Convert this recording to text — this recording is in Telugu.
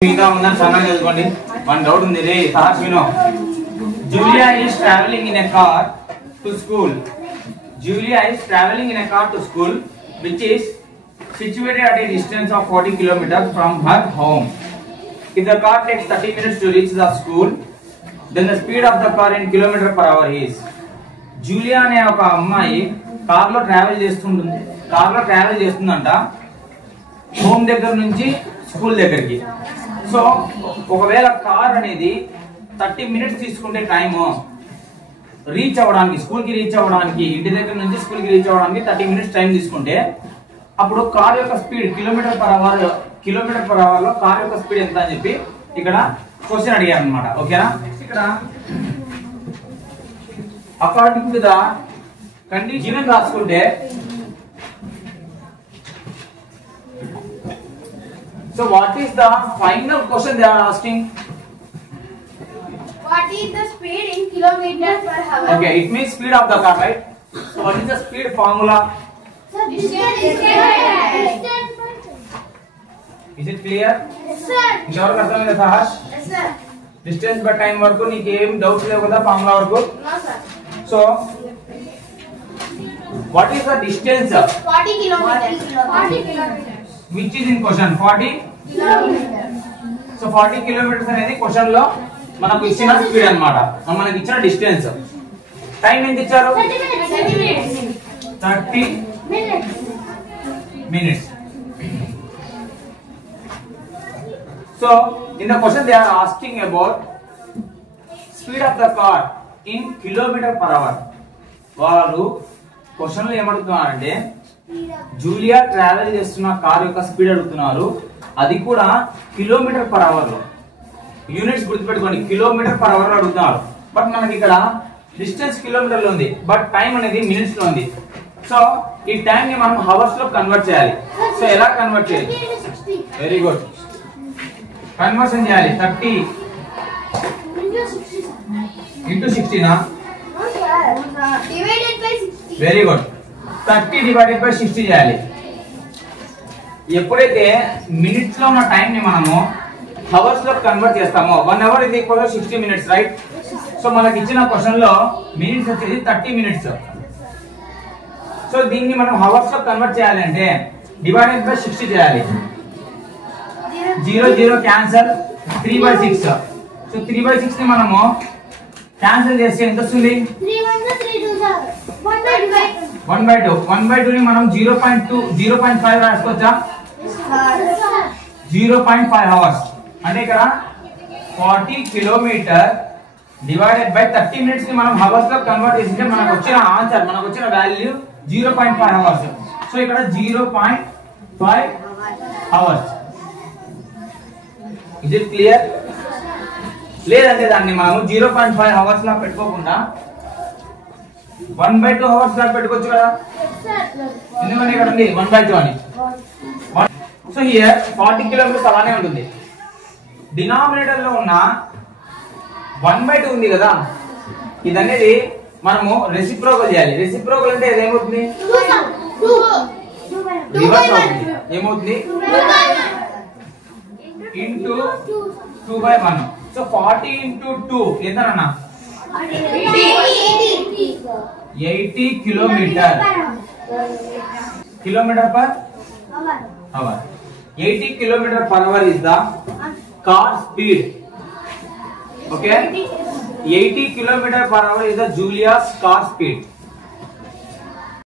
One doubt in the day, Julia is traveling in a car to school. Julia is traveling in a car to school, which is situated at a distance of 40 kilometers from her home. If the car takes 30 minutes to reach the school, then the speed of the car in kilometer per hour is. Julia అనే ఒక అమ్మాయి కార్ లో ట్రావెల్ చేస్తుందంట హోమ్ దగ్గర నుంచి స్కూల్ దగ్గరికి. సో ఒకవేళ కార్ అనేది 30 మినిట్స్ తీసుకుంటే టైం రీచ్ అవ్వడానికి, స్కూల్ కి రీచ్ అవ్వడానికి, ఇంటి దగ్గర నుంచి స్కూల్ కి రీచ్ అవ్వడానికి 30 మినిట్స్ టైం తీసుకుంటే అప్పుడు కార్ యొక్క స్పీడ్ కిలోమీటర్ పర్ అవర్ లో కార్ యొక్క స్పీడ్ ఎంత అని చెప్పి ఇక్కడ క్వశ్చన్ అడిగారు అనమాట. ఓకేనా? ఇక్కడ అకార్డింగ్ టు ద కండిషన్ రాసుకుంటే, so what is the final question they are asking? What is the speed in kilometers per hour? Okay, it means speed of the car, right? So what is the speed formula? Sir, distance. Is it clear? Yes, sir. ఇంతవరకు అర్థమైందా సహాష్? Yes, sir. Distance by time వరకు నీకు ఏం డౌట్స్ లేవు కదా ఫార్ములా వరకు? No, sir. So what is the distance 40 kilometers. 40 kilometers. which is in question? 40 Kilometers. So 40 kilometres అనేది క్వశ్చన్ లో మనకు ఇచ్చిన స్పీడ్ అన్నమాట. మనకు ఇచ్చిన డిస్టెన్స్. టైం ఎంత ఇచ్చారు? 30 minutes. So in the question they are asking about speed of the car in kilometer per hour. వాళ్ళు క్వశ్చన్ లో ఏమడుగుతున్నారంటే జూలియా ట్రావెల్ చేస్తున్న కార్ యొక్క స్పీడ్ అడుగుతున్నారు, అది కూడా కిలోమీటర్ పర్ అవర్ లో. యూనిట్స్ గుర్తుపెట్టుకోండి, కిలోమీటర్ పర్ అవర్ లో అడుగుతున్నారు. బట్ మనకి ఇక్కడ డిస్టెన్స్ కిలోమీటర్ లో ఉంది, బట్ టైం అనేది మినిట్స్ లో ఉంది. సో ఈ టైం ని మనం హవర్స్ లో కన్వర్ట్ చేయాలి. సో ఎలా కన్వర్ట్ చేయాలి? వెరీ గుడ్, కన్వర్షన్ చేయాలి. 30 into 60 నా? Divided by 60. Very good, 30 divided by 60 చేయాలి. ఎప్పుడైతే మినిట్స్ లో ఉన్న టైం ని మనము హవర్స్ లో కన్వర్ట్ చేస్తామో 1 అవర్ ఇది equal to 60 minutes, right? So మనకి ఇచ్చిన క్వశ్చన్ లో మినిట్స్ వచ్చేది 30 మినిట్స్. సో దీన్ని మనం హవర్స్ లో కన్వర్ట్ చేయాలంటే డివైడెడ్ బై 60 చేయాలి. 0 0 క్యాన్సల్, 3/6. సో 3/6 ని మనము క్యాన్సల్ చేస్తే ఎంత వస్తుంది? 3 1 3 2 1/2. 1/2 ని మనం 0.5 రాసుకోవచ్చా? 0.5 అవర్స్. అంటే ఇక్కడ 40 కిలోమీటర్ డివైడెడ్ బై 30 మినిట్స్ ని మనం హవర్స్ లో కన్వర్ట్ చేస్తే మనకు వచ్చిన ఆన్సర్, మనకు వచ్చిన వాల్యూ 0.5 అవర్స్. సో ఇక్కడ 0.5 అవర్స్. Is it clear? లేదంటే దాన్ని మనం 0.5 అవర్స్ లా పెట్టుకోకుండా 1/2 అవర్స్ లా పెట్టుకోవచ్చు కదా. ఎందుకంటే ఇక్కడ ఉంది 1/2 అని. సో హియర్ 40 కిలోమీటర్స్ అలానే ఉంటుంది. డినామినేటర్ లో ఉన్న 1/2 ఉంది కదా, ఇది అనేది మనము రెసిప్రోకల్ చేయాలి. రెసిప్రోకల్ అంటే ఏమవుతుంది? రివర్స్ అవుతుంది. ఏమవుతుంది? ఇంటూ 2/1. సో 40 into 2 ఎంతనన్నా? 80 kilometer per hour. 80 kilometer per hour is the car speed. Okay, 80 kilometer per hour is the Julia's car speed.